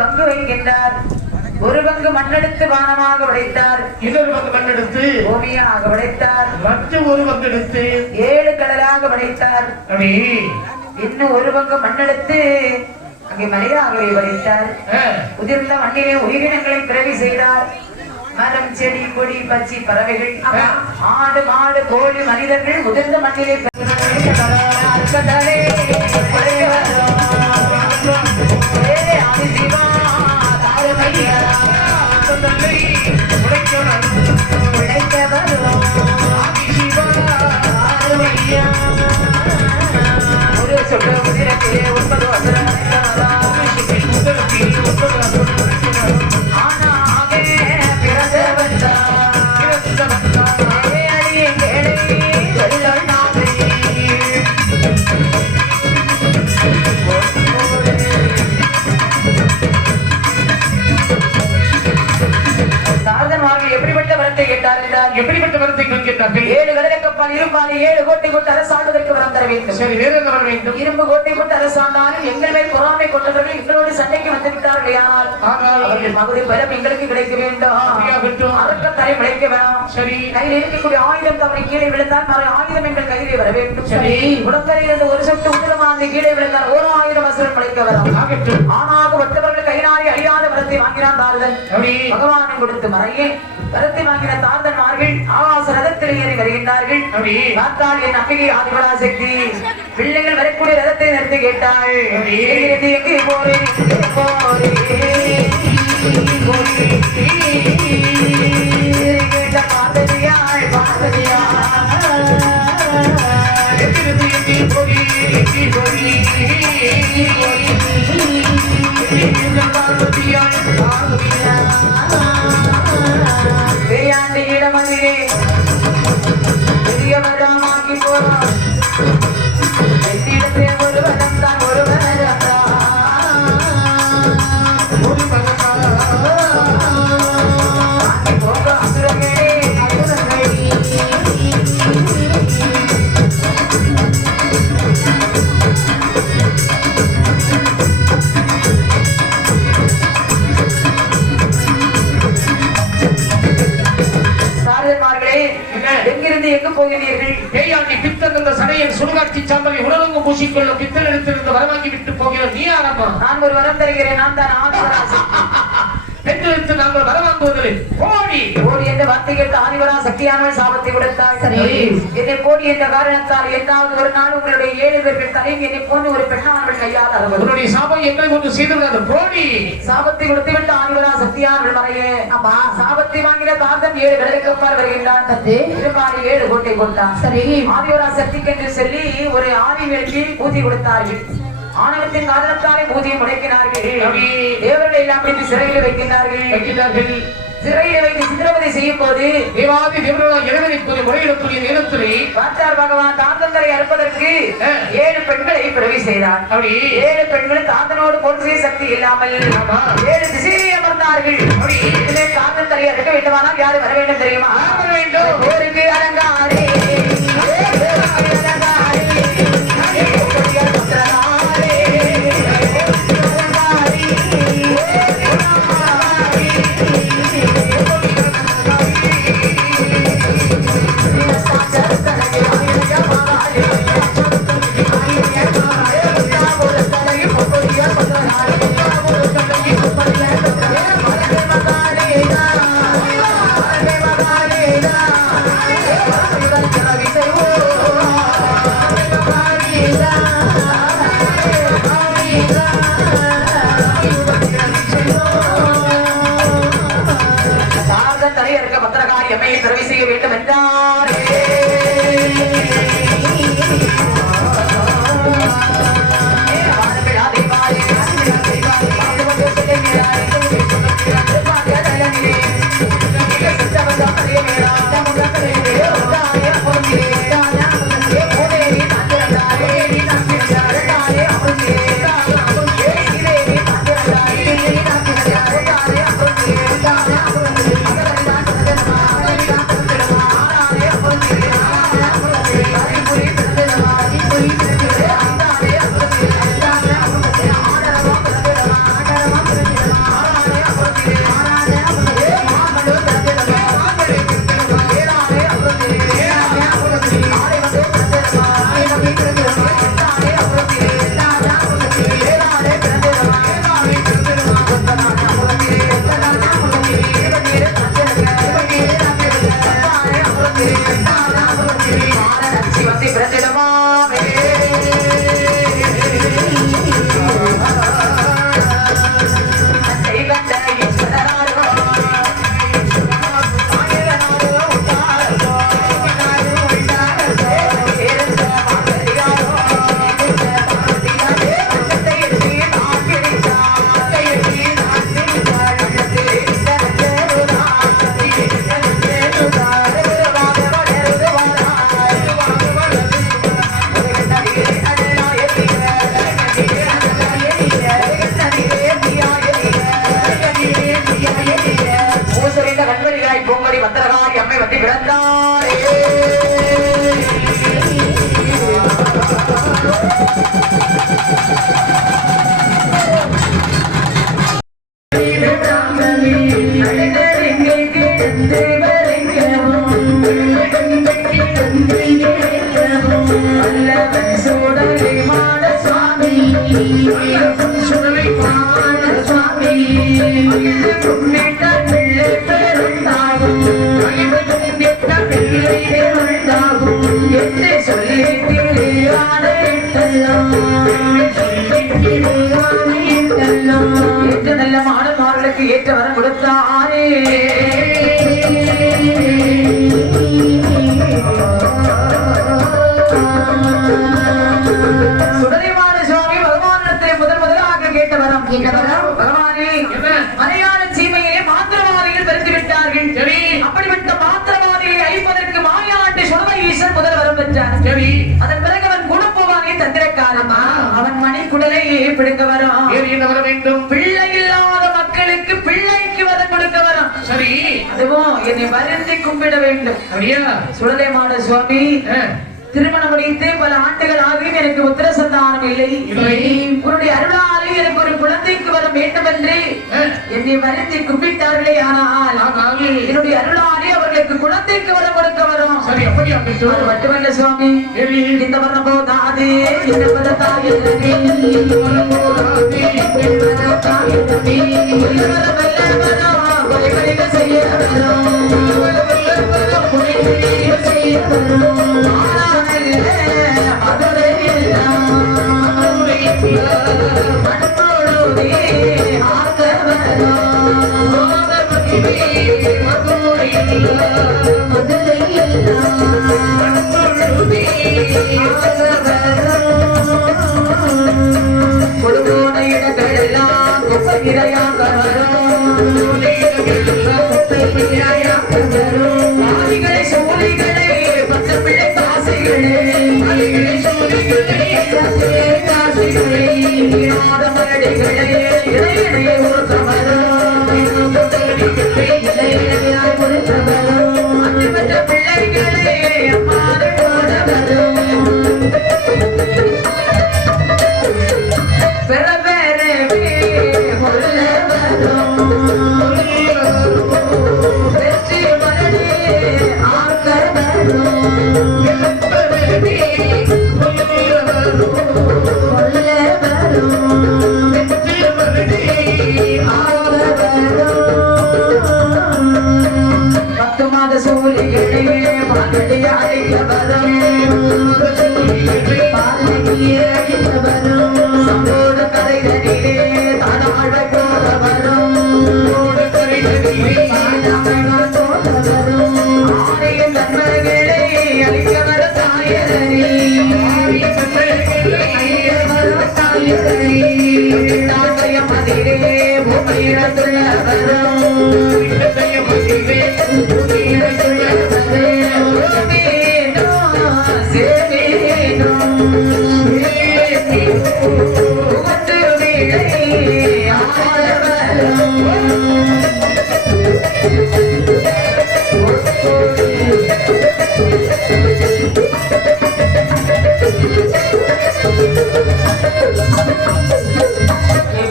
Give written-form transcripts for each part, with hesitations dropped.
பங்கு வைக்கின்றார். ஒரு பங்கு மண்ணெடுத்து வானமாக உடைத்தார், இன்னொரு பங்கு மண்ணெடுத்து பூமியாக உடைத்தார், மற்றும் ஒரு பங்கு எடுத்து 7 கடலாக உடைத்தார். இன்னும் ஒரு பங்கு மண்ணெடுத்து அங்கே மனிதாகவே உடைத்தார். உதிர்ந்த மண்ணிலே உயிரினங்களை பிறவி செய்தார். மரம், செடி, கொடி, பச்சி, பறவைகள், ஆடு, மாடு, கோழி, மனிதர்கள் உதிர்ந்த மண்ணிலே ஒரு சொல்ல உதிரத்திலே 9 வசனம் எப்படிப்பட்ட வரத்தை கேட்கிறார்கள்? 7 கடலை கப்பால் இருப்பால் 7 கோட்டை கொண்டு அரசாண்டுவதற்கு வரம் தர வேண்டும். சரி, வேற என்ன வர வேண்டும்? இரும்பு கோட்டை கொண்டு அரசாண்டாலும் எங்கள் மேல் பொறாமை கொண்டவர்கள் எங்களோடு சண்டைக்கு வந்து விட்டார்கள். ஆனால் அவர்கள் மகுதி பலம் எங்களுக்கு கிடைக்க வேண்டும். அதற்கு தலை விளைக்க வேணாம். சரி, கையில் இருக்கக்கூடிய ஆயுதம் தவறை கீழே விழுந்தால் மறு ஆயுதம் எங்கள் கையிலே வர வேண்டும். சரி, உடற்கரையில் ஒரு சொட்டு உத்தரமாக கீழே விழுந்தால் 1000 வசனம் விளைக்க வரும். ஆனாக ஒத்தவர்கள் கைநாடி அழியாத வரத்தை வாங்கினான் தார்தன். பகவானை கொடுத்து மறையே வரத்தை வாங்கின தார்தன்மார்கள் ஆகாச ரதத்தில் ஏறி வருகின்றார்கள். பார்த்தால் என் அம்பிகை ஆதிபரா சக்தி பிள்ளைகள் வரக்கூடிய ரதத்தை நிறுத்தி கேட்டாள். எங்கே போறேன் கேட்ட பார்த்ததியாள் பார்த்ததியா இடமதிலே பெரிய மரமாக்கி போறோம். என்னிடத்தே ஒரு வரம் தான் ஒரு போக அசுரங்களே எங்கிருந்து எங்கு போகிறீர்கள்? பேயாண்டி பித்தன் என்ற சடையின் சுடுகாட்சி சாம்பலை உணவங்கு பூசிக்கொள்ள பித்தன் எடுத்திருந்து வரவாக்கி விட்டு போகிற நீ ஆரம்பா? நான் ஒரு வரம் தருகிறேன். நான் தான் ஆதிபராசக்தி. பெண்களுக்கு நாங்கள் வரவாங்குவதில்லை. கோடி கோடி என்ற வார்த்தை கேட்டு ஆதிபரா சக்தியானவள் சாபத்தை கொடுத்தாள். என்னை கோடி என்ற காரணத்தால் எந்தாவது ஒரு நாள் உங்களுடைய 7 பேர்கள் தலையும் என்னை போன்று ஒரு பெண்ணானவள் கையால் அறுபது. உன்னுடைய சாபம் எங்களை கொண்டு செய்திருக்காது. கோடி சாபத்தை கொடுத்து விட்டு ஆதிபரா சக்தியானவள் மறையே. ஆமா, சாபத்தை வாங்கின தார்தன் 7 கடலுக்கு அப்பால் வருகின்றான். 7 கோட்டை கொண்டான். சரி, ஆதிபரா சக்திக்கு என்று சொல்லி ஒரு ஆதி வேலைக்கு பூஜை கொடுத்தார்கள். ஆணவத்தின் காரணத்தாலே பூஜையை முடக்கினார்கள். தேவர்களை எல்லாம் பிடித்து சிறையில் வைக்கின்றார்கள். சிறையில் வைத்து சித்திரவதை செய்யும் போது தேவாதி தேவர்களால் இறைவனை முறையிடக்கூடிய நேரத்திலே பார்த்தார் பகவான் தாந்தங்களை அறுப்பதற்கு 7 பெண்களை பிறவி செய்தார். 7 பெண்கள் தாந்தனோடு போன்ற சக்தி இல்லாமல் 7 திசையிலே அமர்ந்தார்கள். இதிலே தாந்தங்களை அறுக்க வேண்டுமானால் யாரு வர வேண்டும் தெரியுமா? வர வேண்டும். ஊருக்கு அலங்காரே பிறவி செய்ய வேண்டும் என்றார். மதுரை மந்திரகாரி அம்மை வந்து பிறந்தாரே. நல்ல மாணவர்களுக்கு ஏற்ற வரம் கொடுத்தாரே. சுடலைமான சுவாமி பகவானிடத்தில் முதலாக கேட்ட வரம் பகவானே, மலையாள சீமையிலே மாத்திரவாதிகள் பெருத்து விட்டார்கள். சரி, அப்படிப்பட்ட மாத்திரவாதிகளை அழிப்பதற்கு மாயாண்டி சுடலை ஈசன் முதல் வரம் பெற்றார். சரி, அதன் பிறகு அவன் குணப்போவானே தந்திரக்காரமா அவன் மணிக்குடலை பிடுங்க வரும். வர வேண்டும். பிள்ளை இல்லாத மக்களுக்கு பிள்ளைக்கு வரம் கொடுக்க வரும். சரி, அதுவும் என்னை வருந்தி கும்பிட வேண்டும். சுடலைமான சுவாமி திருமணம் முடித்து பல ஆண்டுகள் ஆகியும் எனக்கு உத்தர சந்தானம் இல்லை. உன்னுடைய அருளாலே எனக்கு ஒரு குழந்தைக்கு வர வேண்டும் என்று என்னை வருந்தி கும்பிட்டார்களே. ஆனால் என்னுடைய அருளாலே அவர்களுக்கு குழந்தைக்கு வர கொடுக்க வரும். சரி, அப்படி மட்டுமல்ல சுவாமி, இந்த வரம் போதாது செய்ய கொடுவோன இடங்களெல்லாம் குப்பையாக ஆதிகளை சூழிகளை பச்சை பிள்ளை காசுகளே காசுகளை மரடிகளே இளையனையை ஒரு தவறும் அஞ்சு பிள்ளைகளே அம்மாறு போனவரும் பெற பெறவே வெற்றி மரடி ஆக்கரும் பத்து மாத சூழிகளே பாலடிய அழைக்க வரும் சம்போட கரைகளிலே தானாழ போல வரும் ஆணையின் நண்பர்களே அழிக்க வர தாயரே மதிலே பூமியிடத்துல வரும்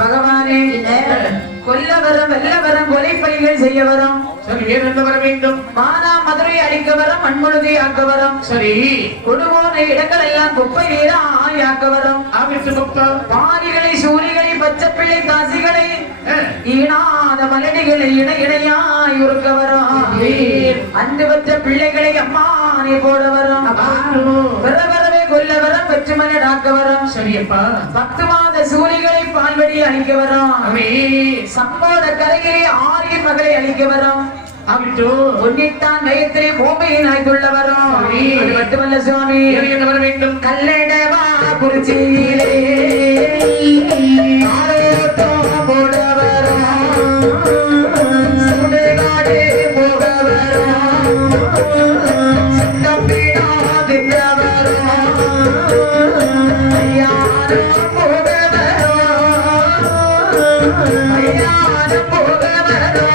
பகவானே, கொல்லவரம் வெல்லவரம் கொலைப்பலிகள் செய்ய வரும். சரி, வேறு என்ன வர வேண்டும்? மானா மதுரை அழிக்க வரும், மண்முழுதி ஆக்க வரும். சரி, கொடுவோன இடங்கள் எல்லாம் குப்பை நீரா ஆக்க வரும். பாரிகளை சூரிகளை பச்சை பிள்ளை காசிகளை ஈனாத மலடிகளை இணையாய் உருக்க வரும். அன்று பெற்ற பிள்ளைகளை அம்மானை போட வரும். வரவே கொல்ல வரும், பெற்று மலடாக்க வரும். சரியப்பா, 10 மாத சூரிகளை பால்வடி அழிக்க வரும். சம்போத கரையிலே ஆரியின் மகளை அழிக்க வரும். பொன்னிட்டான் நயத்திலே பூமியின் ஆய்ந்துள்ள வரும். அது மட்டுமல்ல சுவாமி, என்ன வர வேண்டும்? கல்லடவா குறிச்சியிலே போட வரும். சுடுகாடு போக வரும். சித்தப்பிடா தின்ற வரும். ஐயாரம் போக வரும். ஐயாரம் போக வரும்.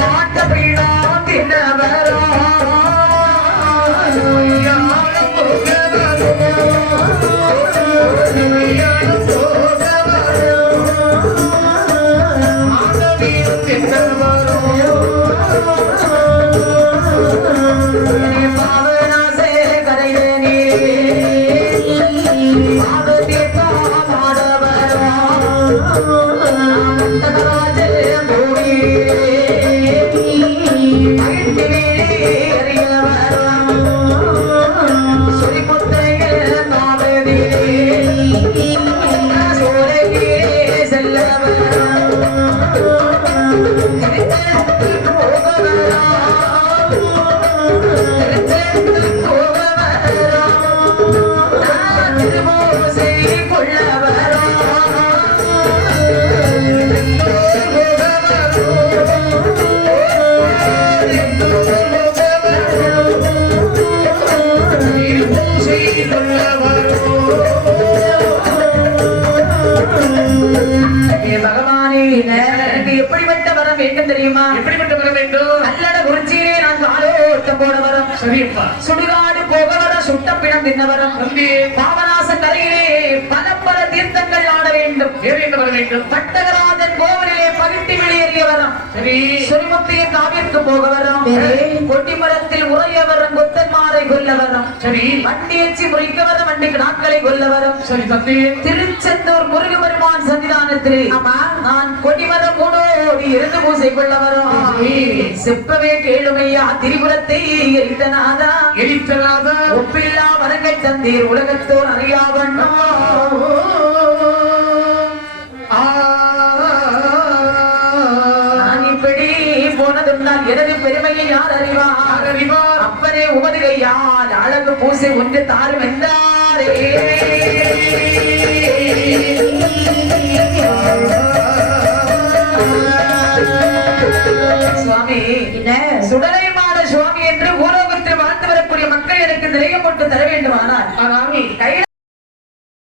மாட்ட ஆயத்தம் போட வரும். சரியப்பா. சுடுகாடு போக வர சுட்ட பிணம் தின்ன வரும். தம்பி. பாவநாச கரையிலே பல பல தீர்த்தங்கள் ஆட வேண்டும். வேறு என்ன வர வேண்டும்? பட்டகராஜன் கோவிலிலே பகிட்டி வெளியேறிய வரும். சரி. சுரிமுத்தியின் காவிற்கு போக வரும். கொட்டிமரத்தில் உறைய வரும். கொத்தன்மாரை கொல்ல வரும். சரி. வண்டி எச்சி முறிக்க வரும். வண்டிக்கு நாட்களை கொல்ல வரும். சரி தம்பி. திருச்செந்தூர் முருகபெருமான் சன்னிதானத்தில் நான் கொடிமரம் மூடோடி இருந்து பூசை கொள்ள வரும். செப்பவே கேளுமையா திரிபுரத்தை எரித்தநாதா எரித்தநாதா ஒப்பில்லா வரங்கள் தந்தீர் உலகத்தோர் அறியாவண்ணா. நான் இப்படி போனதுன்னால் எனது பெருமையை யார் அறிவார்? அப்பனே உமது கையால் அழகு பூசை ஒன்று தாரும் என்றாரே. சுவாமி சுடலை மாட சுவாமி என்று ஊரோகத்தில் வாழ்ந்து வரக்கூடிய மக்கள் எனக்கு நிறைய போட்டு தர வேண்டுமானால்